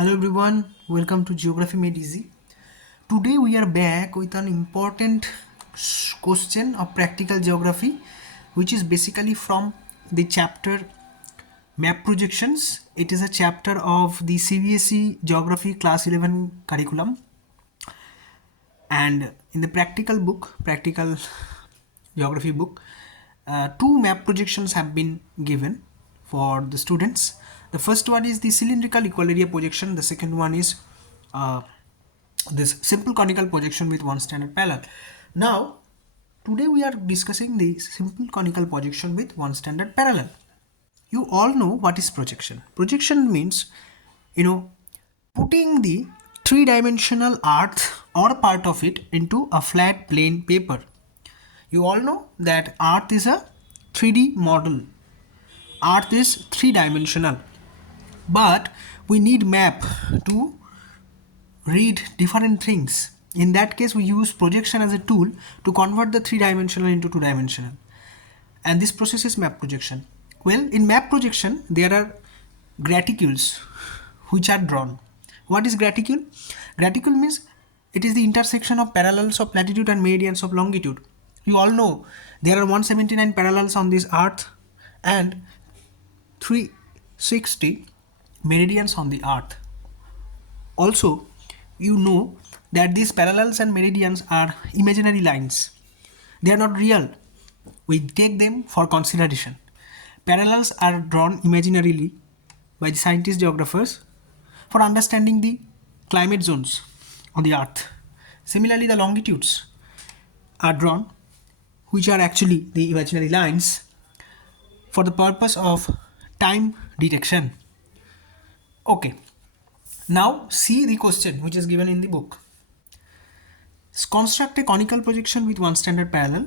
Hello everyone, welcome to Geography Made Easy. Today we are back with an important question of practical geography, which is basically from the chapter Map Projections. It is a chapter of the CBSE Geography Class 11 curriculum. And in the practical geography book, two map projections have been given for the students. The first one is the cylindrical equal area projection. The second one is uh, this simple conical projection with one standard parallel. Now, today we are discussing the simple conical projection with one standard parallel. You all know what is projection. Projection means, putting the three-dimensional earth or part of it into a flat plane paper. You all know that earth is a 3D model. Earth is three-dimensional, but we need map to read different things. In that case, we use projection as a tool to convert the three-dimensional into two-dimensional, and this process is map projection. Well, in map projection there are graticules which are drawn. What is graticule? Graticule means it is the intersection of parallels of latitude and meridians of longitude. You all know there are 179 parallels on this earth and 360 meridians on the earth. Also, you know that these parallels and meridians are imaginary lines. They are not real. We take them for consideration. Parallels are drawn imaginarily by the scientists, geographers for understanding the climate zones on the earth. Similarly, the longitudes are drawn, which are actually the imaginary lines, for the purpose of time detection. Okay, now see the question which is given in the book. Construct a conical projection with one standard parallel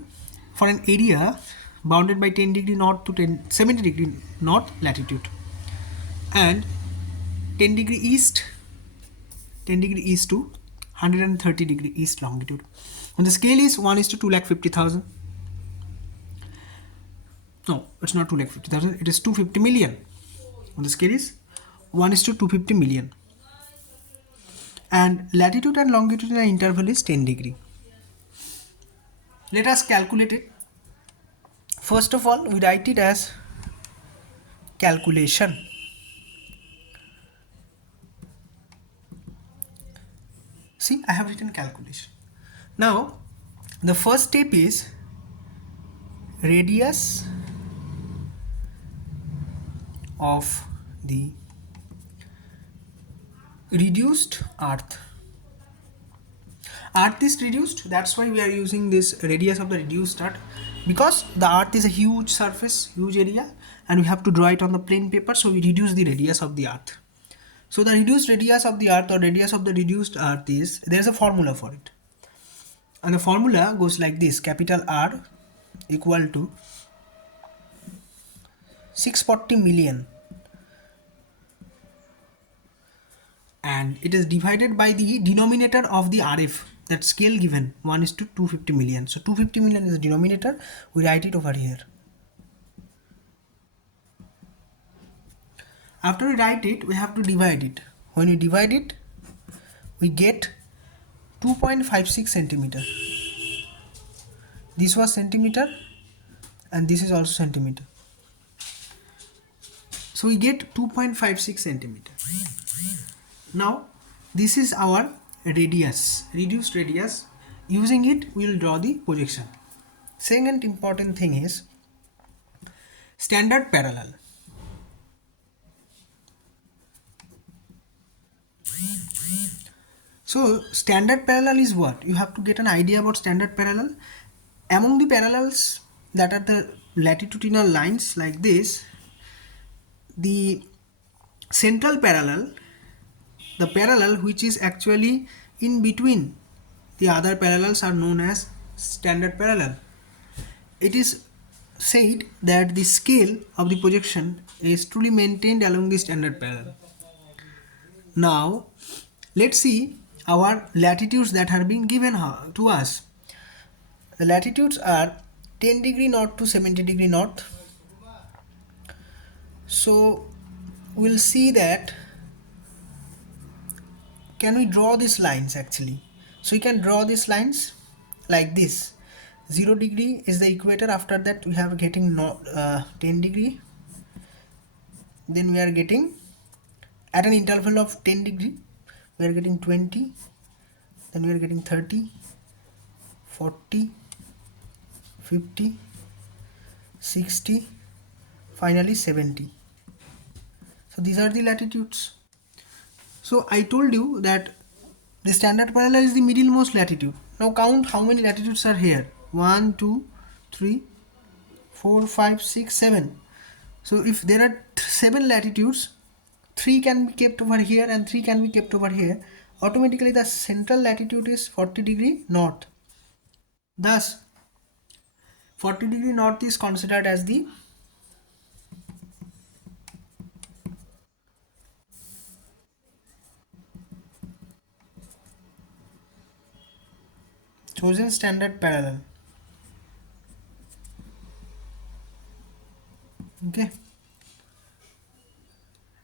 for an area bounded by 10 degree north to 70 degree north latitude and 10 degree east to 130 degree east longitude. When the scale is 1 is to 2,50,000. No, it's not 2,50,000, it is 250 million. When the scale is 1 is to 250 million. And latitude and longitudinal interval is 10 degree. Let us calculate it. First of all, we write it as calculation. See, I have written calculation. Now, the first step is radius of the reduced earth. Earth is reduced, that's why we are using this radius of the reduced earth, because the earth is a huge surface, huge area, and we have to draw it on the plain paper, so we reduce the radius of the earth. So the reduced radius of the earth or radius of the reduced earth is, there is a formula for it, and the formula goes like this: capital R equal to 640 million, and it is divided by the denominator of the RF, that scale given 1 is to 250 million. So 250 million is the denominator, we write it over here. After we write it, we have to divide it. When we divide it, we get 2.56 centimeter. This was centimeter and this is also centimeter. So we get 2.56 centimeter. Now this is our radius, reduced radius. Using it, we will draw the projection. Second important thing is standard parallel. So standard parallel is what? You have to get an idea about standard parallel. Among the parallels that are the latitudinal lines like this, the central parallel, the parallel which is actually in between the other parallels, are known as standard parallel. It is said that the scale of the projection is truly maintained along the standard parallel. Now let's see our latitudes that are being given to us. The latitudes are 10 degree north to 70 degree north. So we'll see that can we draw these lines actually? So you can draw these lines like this. 0 degree is the equator. After that we have getting 10 degree. Then we are getting at an interval of 10 degree. We are getting 20. Then we are getting 30, 40, 50, 60, finally 70. So these are the latitudes. So I told you that the standard parallel is the middlemost latitude. Now count how many latitudes are here. 1, 2, 3, 4, 5, 6, 7. So if there are 7 latitudes, 3 can be kept over here and 3 can be kept over here. Automatically the central latitude is 40 degree north. Thus 40 degree north is considered as the chosen standard parallel. Okay,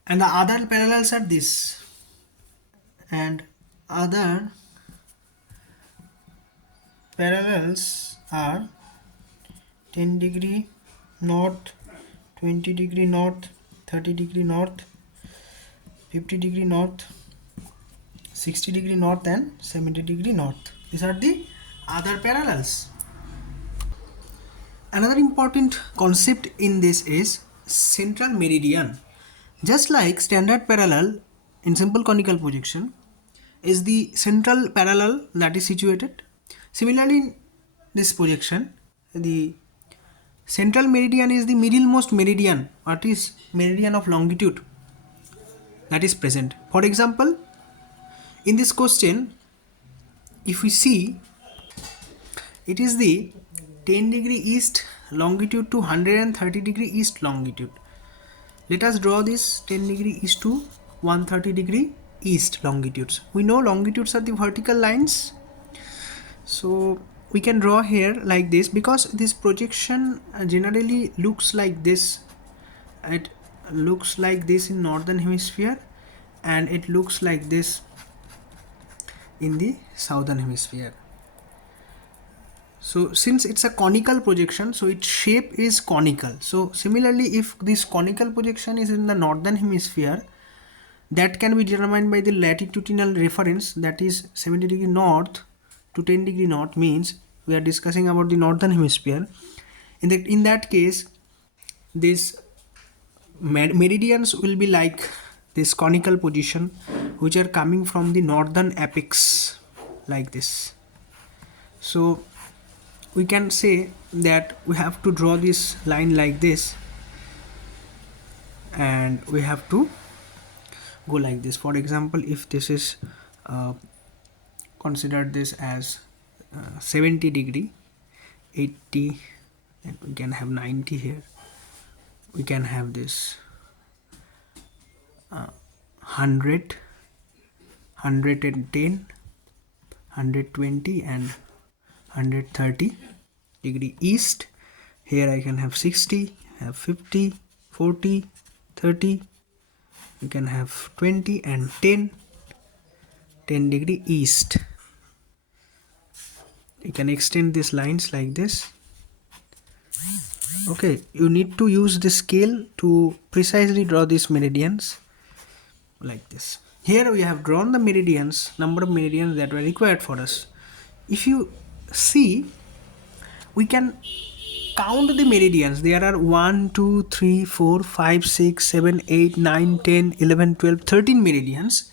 and the other parallels are this, and other parallels are 10 degree north, 20 degree north, 30 degree north, 50 degree north, 60 degree north and 70 degree north. These are the other parallels. Another important concept in this is central meridian. Just like standard parallel in simple conical projection is the central parallel that is situated. Similarly, in this projection, the central meridian is the middlemost meridian, what is meridian of longitude that is present. For example, in this question, if we see, it is the 10 degree east longitude to 130 degree east longitude. Let us draw this 10 degree east to 130 degree east longitudes. We know longitudes are the vertical lines, so we can draw here like this, because this projection generally looks like this. It looks like this in northern hemisphere and it looks like this in the southern hemisphere. So since it's a conical projection, so its shape is conical. So similarly, if this conical projection is in the northern hemisphere, that can be determined by the latitudinal reference, that is 70 degree north to 10 degree north, means we are discussing about the northern hemisphere. In that case, these meridians will be like this conical position, which are coming from the northern apex like this. So we can say that we have to draw this line like this and we have to go like this. For example, if this is considered this as 70 degree, 80, and we can have 90 here, we can have this 100, 110, 120 and 130 degree east. Here I can have 60, have 50, 40, 30, you can have 20 and 10 degree east. You can extend these lines like this. Okay, you need to use the scale to precisely draw these meridians like this. Here we have drawn the meridians, number of meridians that were required for us. If you see, we can count the meridians. There are 1, 2, 3, 4, 5, 6, 7, 8, 9, 10, 11, 12, 13 meridians.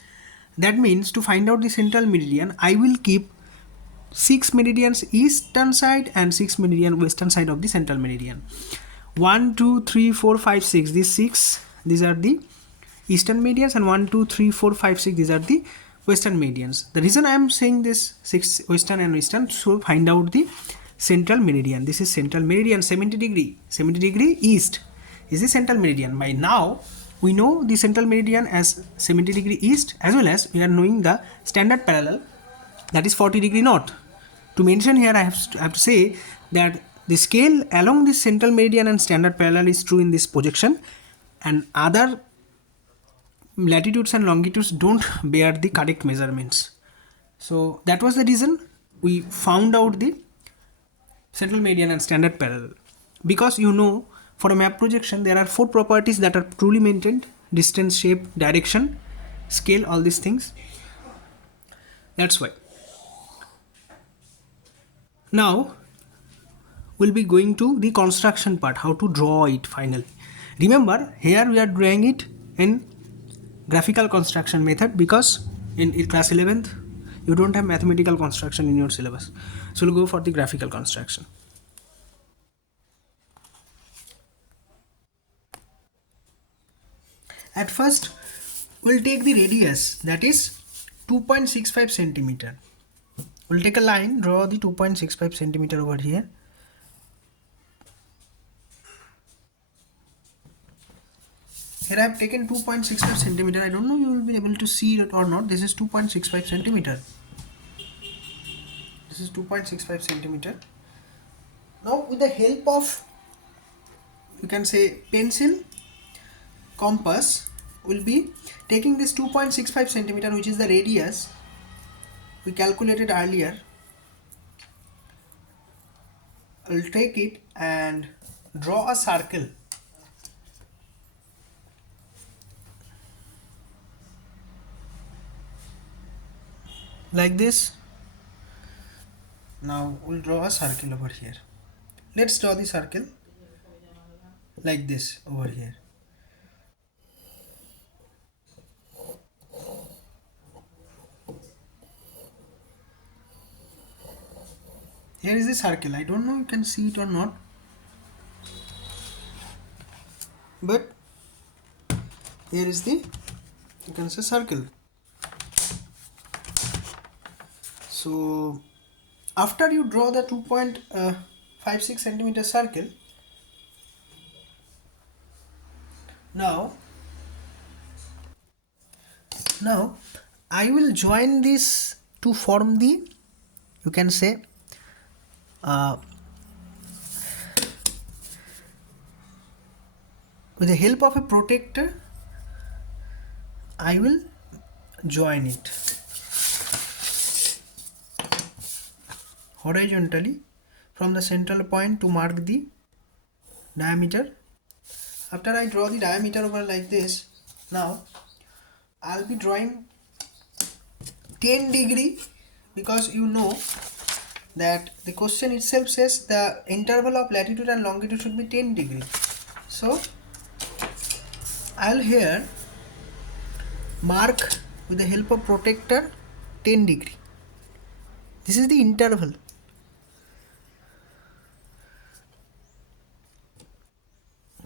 That means to find out the central meridian, I will keep 6 meridians eastern side and 6 meridian western side of the central meridian. 1, 2, 3, 4, 5, 6. These are the eastern meridians, and 1, 2, 3, 4, 5, 6. These are the western meridians. The reason I am saying this 6 western and eastern, so find out the central meridian. This is central meridian, 70 degree east is the central meridian. By now we know the central meridian as 70 degree east, as well as we are knowing the standard parallel, that is 40 degree north. To mention here, I have to say that the scale along this central meridian and standard parallel is true in this projection, and other latitudes and longitudes don't bear the correct measurements. So that was the reason we found out the central meridian and standard parallel. Because you know, for a map projection there are four properties that are truly maintained: distance, shape, direction, scale, all these things. That's why. Now we'll be going to the construction part, how to draw it finally. Remember, here we are drawing it in graphical construction method because in class 11th you don't have mathematical construction in your syllabus. So we'll go for the graphical construction. At first, we'll take the radius, that is 2.65 centimeter. We'll take a line, draw the 2.65 centimeter over here. Here I have taken 2.65 centimeter. I don't know you will be able to see it or not. This is 2.65 centimeter. This is 2.65 centimeter. Now with the help of, you can say, pencil, compass, will be taking this 2.65 centimeter, which is the radius we calculated earlier. I'll take it and draw a circle like this. Now we'll draw a circle over here. Let's draw the circle like this over here. Here is the circle. I don't know you can see it or not, but here is the, you can say, circle. So after you draw the 2.56 centimeter circle, now I will join this to form the, you can say, with the help of a protractor I will join it horizontally from the central point to mark the diameter. After I draw the diameter over like this, now I'll be drawing 10 degree, because you know that the question itself says the interval of latitude and longitude should be 10 degree. So I'll here mark with the help of protractor 10 degree. This is the interval.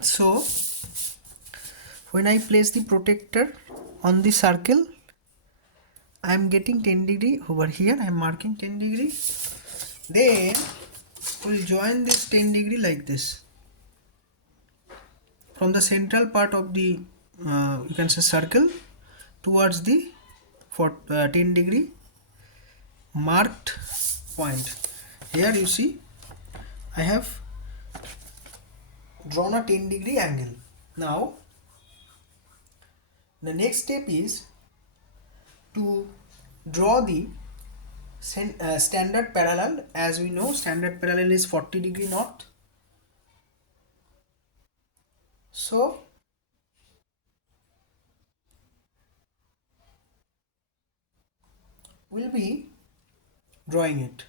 So when I place the protractor on the circle, I am getting 10 degree over here. I am marking 10 degree. Then we'll join this 10 degree like this from the central part of the you can say circle towards the 10 degree marked point. Here you see I have drawn a 10 degree angle. Now the next step is to draw the standard parallel. As we know, standard parallel is 40 degree north. So we'll be drawing it.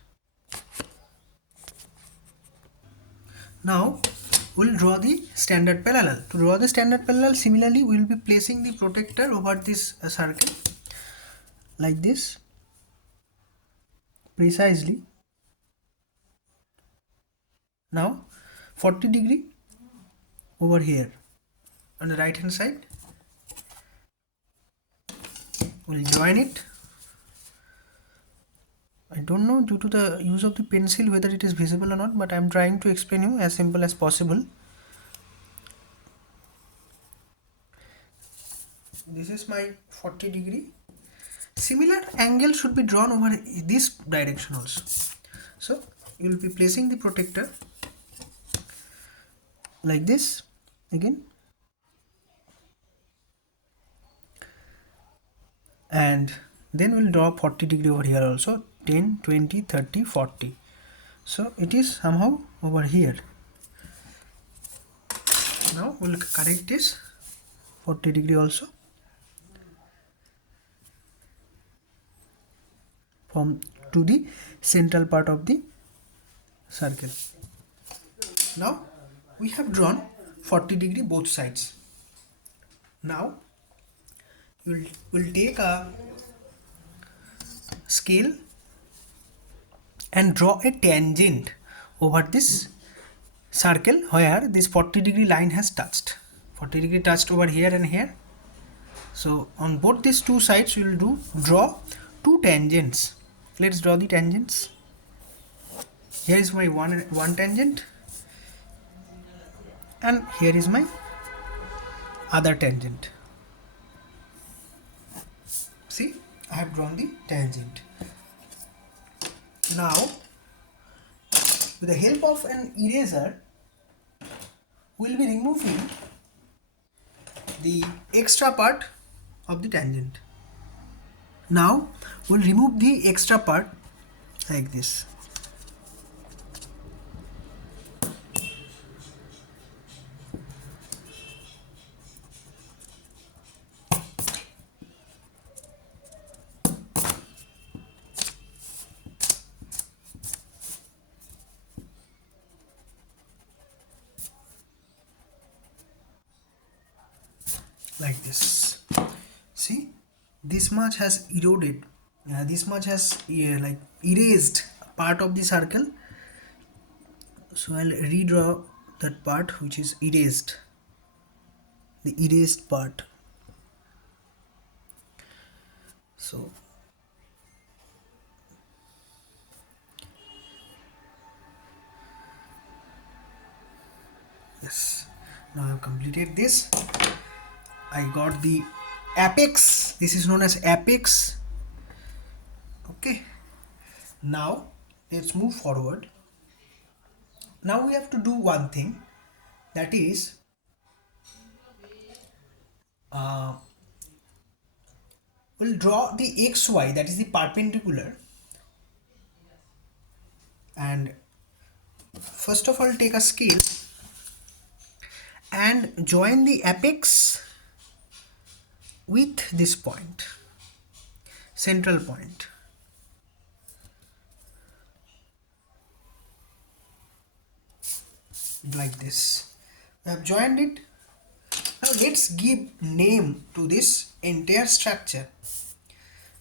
Now we'll draw the standard parallel. To draw the standard parallel, similarly we will be placing the protractor over this circle like this precisely. Now 40 degree over here on the right hand side, we'll join it. I don't know due to the use of the pencil whether it is visible or not, but I am trying to explain you as simple as possible. This is my 40 degree. Similar angle should be drawn over this direction also. So you will be placing the protractor like this again. and then we'll draw 40 degree over here also, 10, 20, 30, 40. So it is somehow over here. Now we'll correct this 40 degree also from to the central part of the circle. Now we have drawn 40 degree both sides. Now we'll take a scale and draw a tangent over this circle where this 40 degree line has touched. 40 degree touched over here and here. So on both these two sides we will draw two tangents. Let's draw the tangents. Here is my one tangent and here is my other tangent. See, I have drawn the tangent. Now with the help of an eraser we will be removing the extra part of the tangent. Now we'll remove the extra part like this. Like this. See, this much has eroded, this much has like erased part of the circle. So I'll redraw that part which is erased, the erased part. So yes, now I've completed this. I got the apex. This is known as apex. Okay. Now let's move forward. Now we have to do one thing, that is we'll draw the xy, that is the perpendicular, and first of all take a scale and join the apex with this point, central point. Like this. We have joined it. Now let's give name to this entire structure.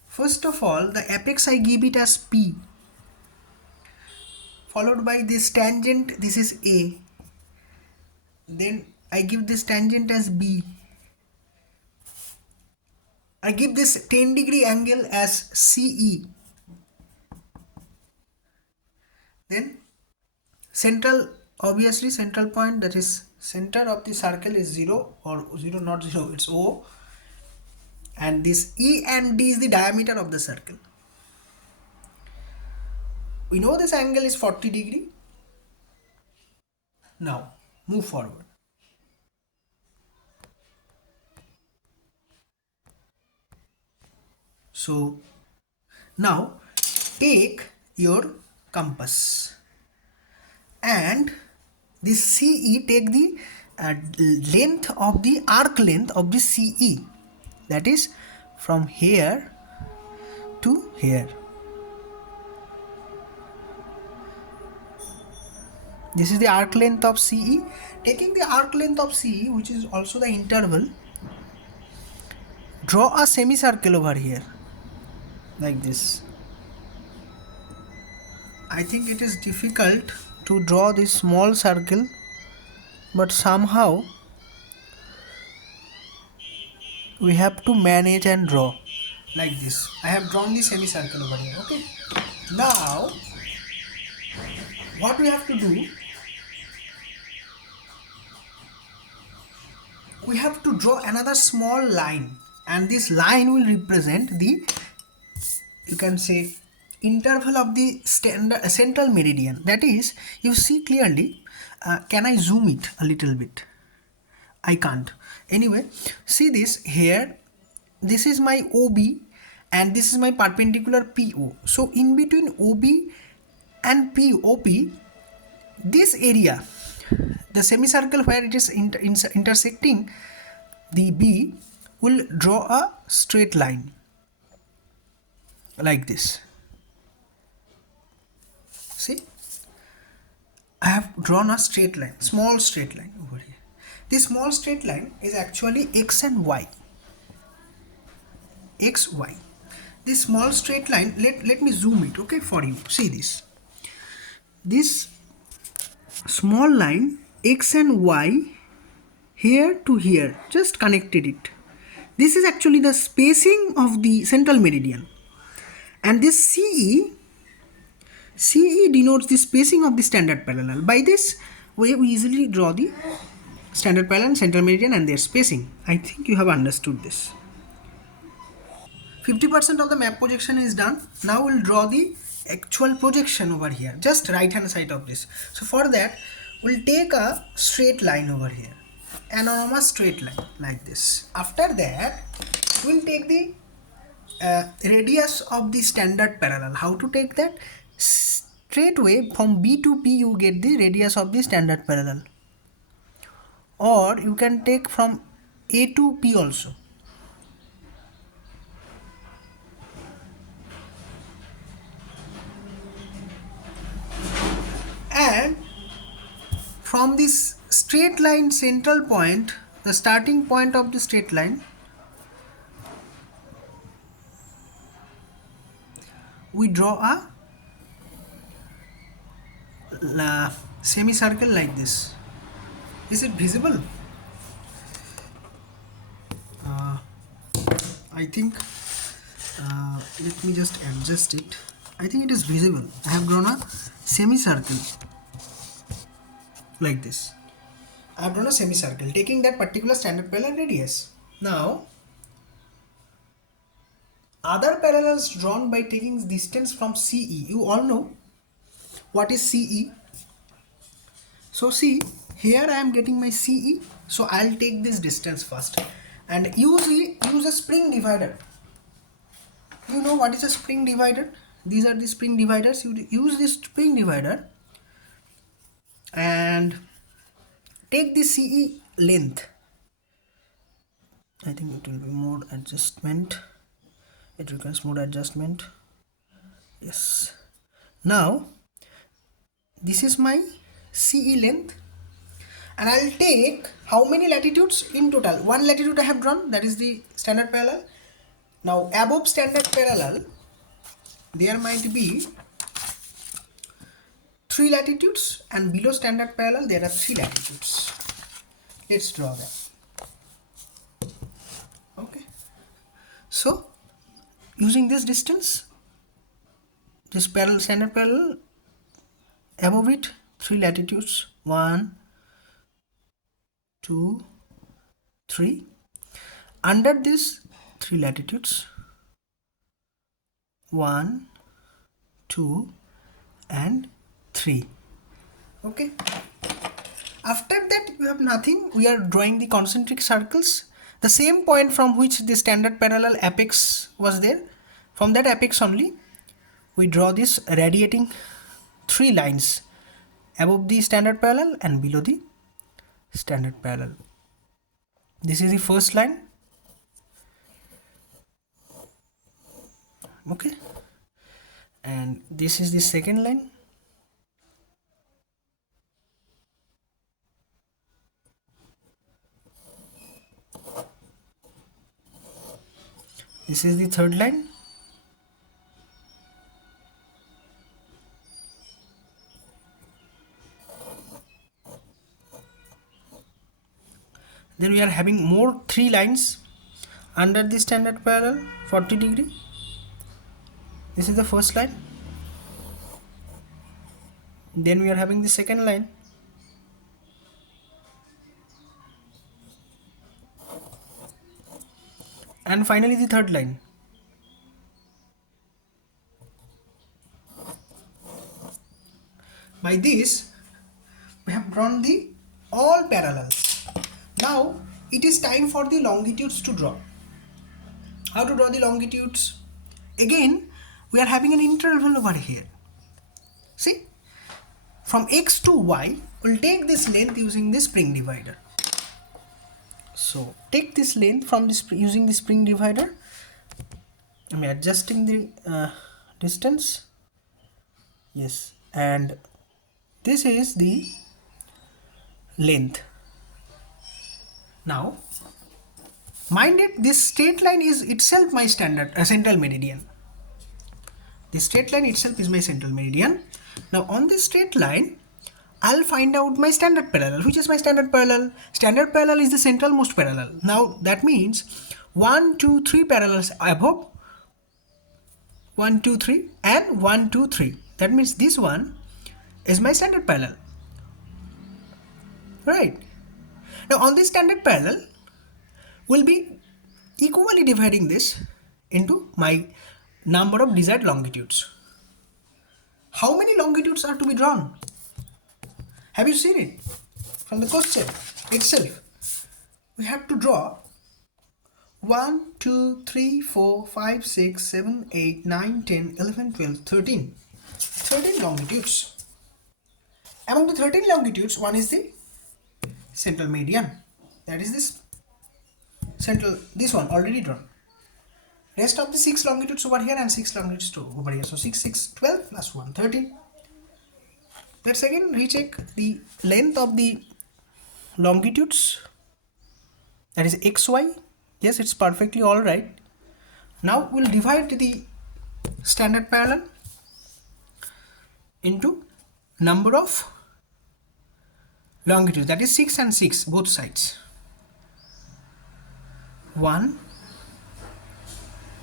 First of all, the apex I give it as P, followed by this tangent, this is A. Then I give this tangent as B. I give this 10 degree angle as CE. Then central, obviously central point, that is center of the circle, is 0 or 0 not 0, it's O. And this E and D is the diameter of the circle. We know this angle is 40 degree. Now move forward. So now take your compass and this CE, take the length of the arc length of the CE, that is from here to here. This is the arc length of CE. Taking the arc length of CE, which is also the interval, draw a semicircle over here like this. I think it is difficult to draw this small circle, but somehow we have to manage and draw like this. I have drawn the semicircle over here. Okay. Now what we have to do, we have to draw another small line, and this line will represent the, you can say, interval of the central meridian. That is, you see clearly. Can I zoom it a little bit? I can't. Anyway, see this here. This is my OB and this is my perpendicular PO. So in between OB and POP, this area, the semicircle where it is intersecting the B, will draw a straight line like this. See, I have drawn a straight line, small straight line over here. This small straight line is actually X and Y. X, Y. This small straight line, let me zoom it, okay, for you. See this. This small line X and Y, here to here, just connected it. This is actually the spacing of the central meridian. And this CE denotes the spacing of the standard parallel. By this way, we easily draw the standard parallel, central meridian and their spacing. I think you have understood this. 50% of the map projection is done. Now we'll draw the actual projection over here, just right hand side of this. So for that, we'll take a straight line over here, an enormous straight line like this. After that, we'll take the radius of the standard parallel. How to take that? Straight away from B to P you get the radius of the standard parallel, or you can take from A to P also. And from this straight line central point, the starting point of the straight line, we draw a semicircle like this. Is it visible? I think let me just adjust it. I think it is visible. I have drawn a semicircle like this. I have drawn a semicircle taking that particular standard parallel radius. Now, other parallels drawn by taking distance from CE. You all know what is CE. So see, here I am getting my CE. So I'll take this distance first and use a spring divider. You know what is a spring divider? These are the spring dividers. You use this spring divider and take the CE length. I think it will be more adjustment. It requires more adjustment. Yes. Now this is my CE length, and I'll take how many latitudes in total? One latitude I have drawn, that is the standard parallel. Now above standard parallel there might be 3 latitudes, and below standard parallel there are 3 latitudes. Let's draw them. Okay, so using this distance, this parallel, standard parallel, above it 3 latitudes, 1, 2, 3. Under this 3 latitudes, 1, 2 and 3. Okay, after that we have nothing. We are drawing the concentric circles, the same point from which the standard parallel apex was there. From that apex only we draw this radiating 3 lines above the standard parallel and below the standard parallel. This is the first line. Okay, and this is the second line. This is the third line. Then we are having more 3 lines under the standard parallel 40 degree. This is the first line. Then we are having the second line. And finally the third line. By this we have drawn the all parallels. Now it is time for the longitudes to draw. How to draw the longitudes? Again, we are having an interval over here. See, from x to y, we'll take this length using the spring divider. So take this length from this using the spring divider. I'm adjusting the distance. Yes, and this is the length. Now, mind it, this straight line is itself my standard central meridian. This straight line itself is my central meridian. Now on this straight line, I'll find out my standard parallel. Which is my standard parallel? Standard parallel is the centralmost parallel. Now that means 1, 2, 3 parallels above, 1, 2, 3 and 1, 2, 3. That means this one is my standard parallel. Right. Now on this standard parallel, we'll be equally dividing this into my number of desired longitudes. How many longitudes are to be drawn? Have you seen it? From the question itself, we have to draw 1, 2, 3, 4, 5, 6, 7, 8, 9, 10, 11, 12, 13. 13 longitudes. Among the 13 longitudes, one is the central meridian. That is this central, this one already drawn. Rest of the 6 longitudes over here and 6 longitudes over here. So 6, 6, 12 plus 1, 13. Let's again recheck the length of the longitudes. That is xy. Yes, it's perfectly alright. Now we'll divide the standard parallel into number of longitudes. That is 6 and 6, both sides. 1,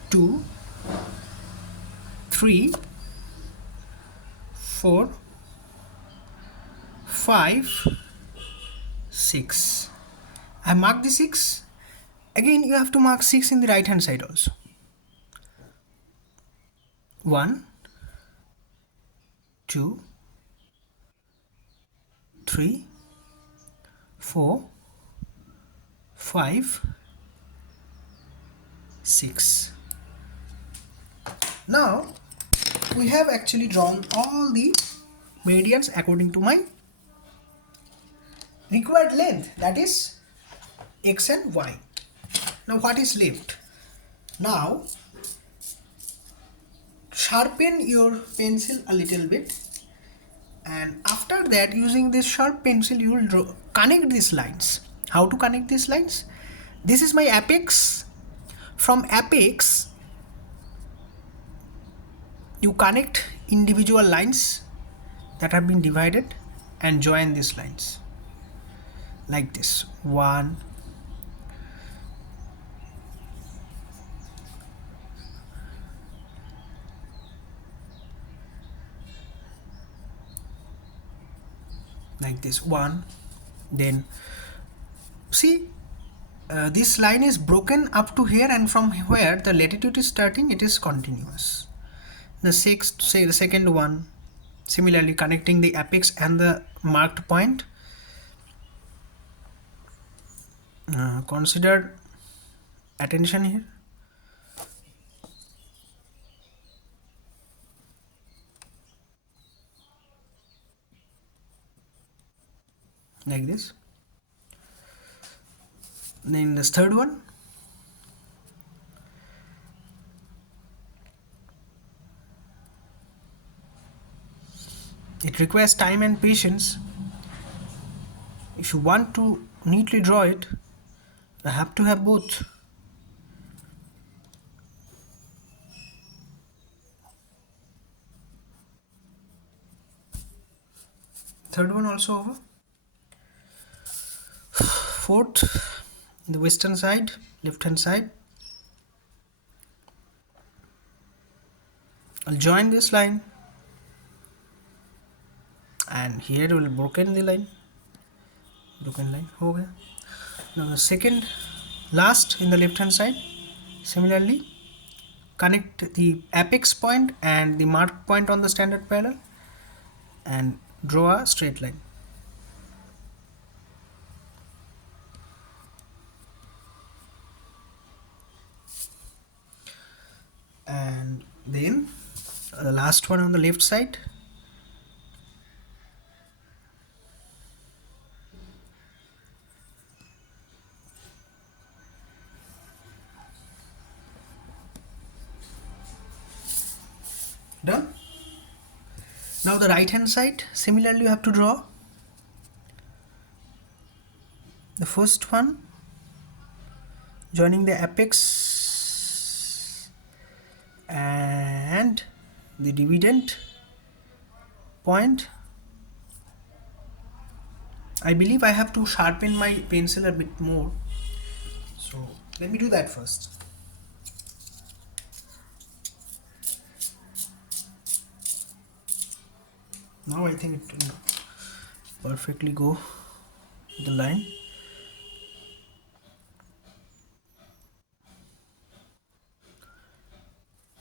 2, 3, 4, 5, 6. I mark the 6. Again, you have to mark 6 in the right hand side also. 1, 2, 3, 4, 5, 6. Now we have actually drawn all the meridians according to my required length, that is x and y. Now what is left? Now sharpen your pencil a little bit, and after that, using this sharp pencil, you will connect these lines. How to connect these lines? This is my apex. From apex, you connect individual lines that have been divided and join these lines like this. 1, like this 1. Then see, this line is broken up to here, and from where the latitude is starting, it is continuous. The second one, similarly connecting the apex and the marked point. Consider attention here. Like this. Then this third one. It requires time and patience. If you want to neatly draw it, you have to have both. Third one also over. Fourth, in the western side, left hand side. I'll join this line, and here we will broken the line. Broken line. Okay. Now the second, last in the left hand side, similarly connect the apex point and the mark point on the standard parallel and draw a straight line. and then the last one on the left side. Done. Now the right hand side, similarly you have to draw the first one joining the apex and the dividend point. I believe I have to sharpen my pencil a bit more, so let me do that first. Now I think it will perfectly go with the line.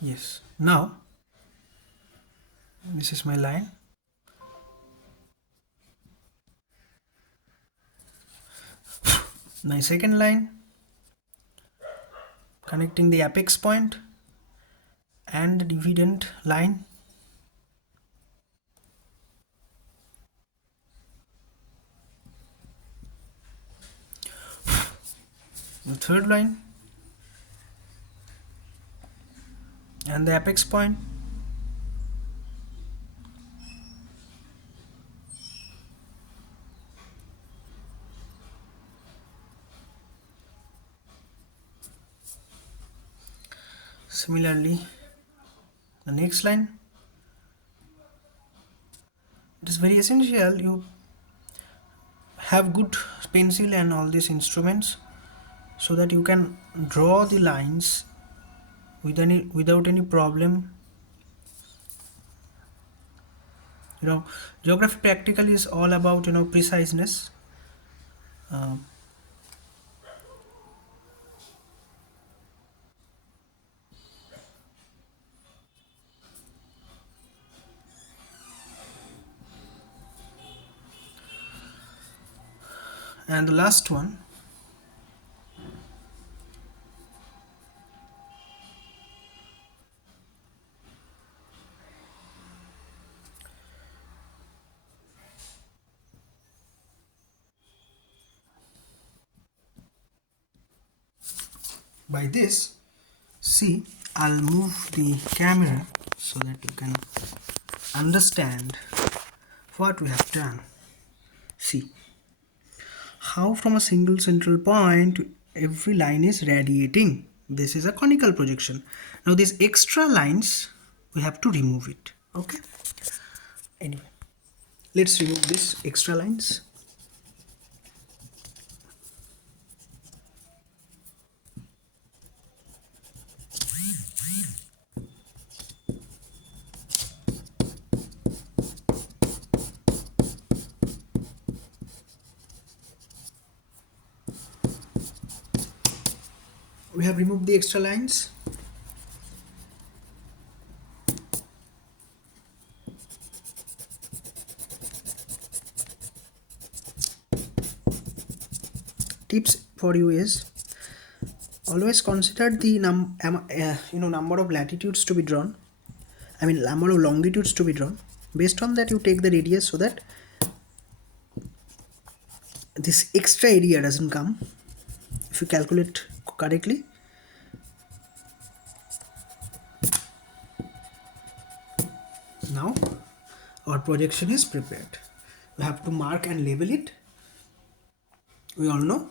Yes, now this is my line. My second line connecting the apex point and the dividend line. The third line and the apex point. Similarly, the next line. It is very essential you have good pencil and all these instruments so that you can draw the lines without any problem. Geography practical is all about preciseness. uh, and the last one, by this, see, I'll move the camera so that you can understand what we have done. See how from a single central point every line is radiating. This is a conical projection. Now these extra lines we have to remove it. Okay, anyway, let's remove these extra lines. We have removed the extra lines. Tips for you is always consider the number of latitudes to be drawn. I mean number of longitudes to be drawn. Based on that you take the radius so that this extra area doesn't come. If you calculate correctly, now our projection is prepared. We have to mark and label it. We all know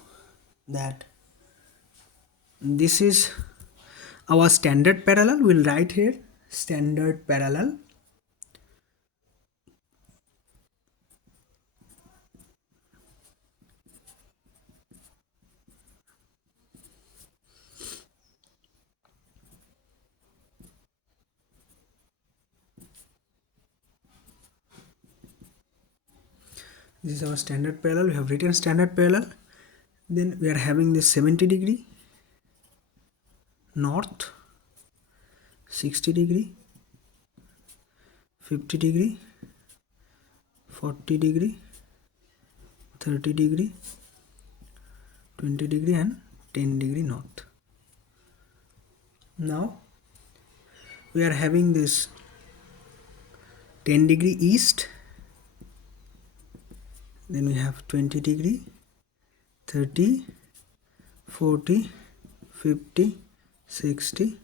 that this is our standard parallel. We'll write here standard parallel. This is our standard parallel. We have written standard parallel. Then we are having this 70 degree north, 60 degree, 50 degree, 40 degree, 30 degree, 20 degree and 10 degree north. Now we are having this 10 degree east, then we have 20 degree, 30, 40, 50, 60,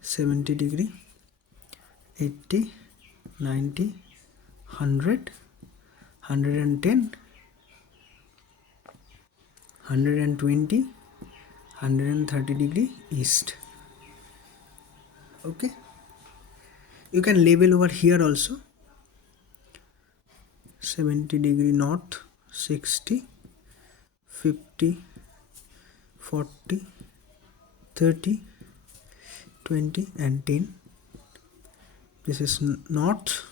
70 degree, 80, 90, 100, 110, 120, 130 degree east. Okay, you can label over here also. 70 degree north, 60, 50, 40, 30, 20 and 10. This is north.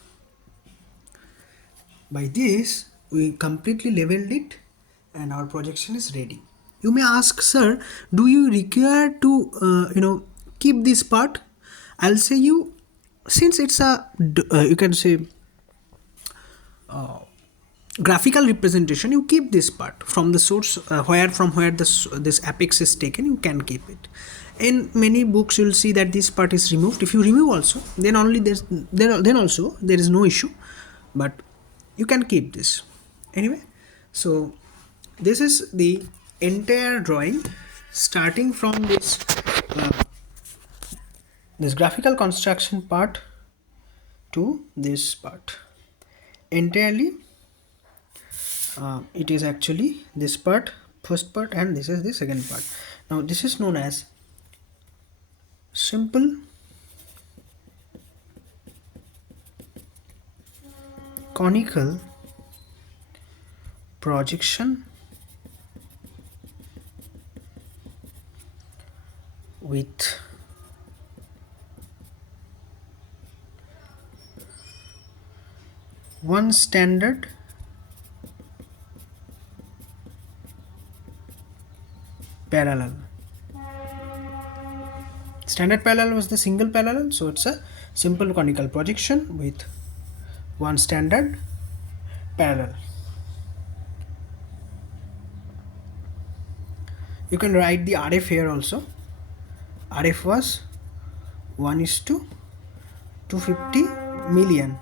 By this we completely leveled it and our projection is ready. You may ask, sir, do you require to keep this part? I'll say you, since it's a you can say graphical representation, you keep this part from the source from where this apex is taken, you can keep it. In many books you'll see that this part is removed. If you remove also, then only then also there is no issue, but you can keep this anyway. So this is the entire drawing, starting from this graphical construction part to this part entirely. It is actually this part, first part, and this is the second part. Now this is known as simple conical projection with one standard parallel. Standard parallel was the single parallel, so it's a simple conical projection with one standard parallel. You can write the RF here also. RF was 1:250 million.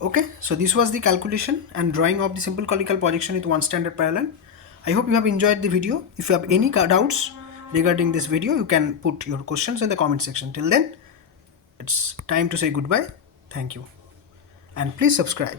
Okay, so this was the calculation and drawing of the simple conical projection with one standard parallel. I hope you have enjoyed the video. If you have any doubts regarding this video, you can put your questions in the comment section. Till then, it's time to say goodbye. Thank you, and please subscribe.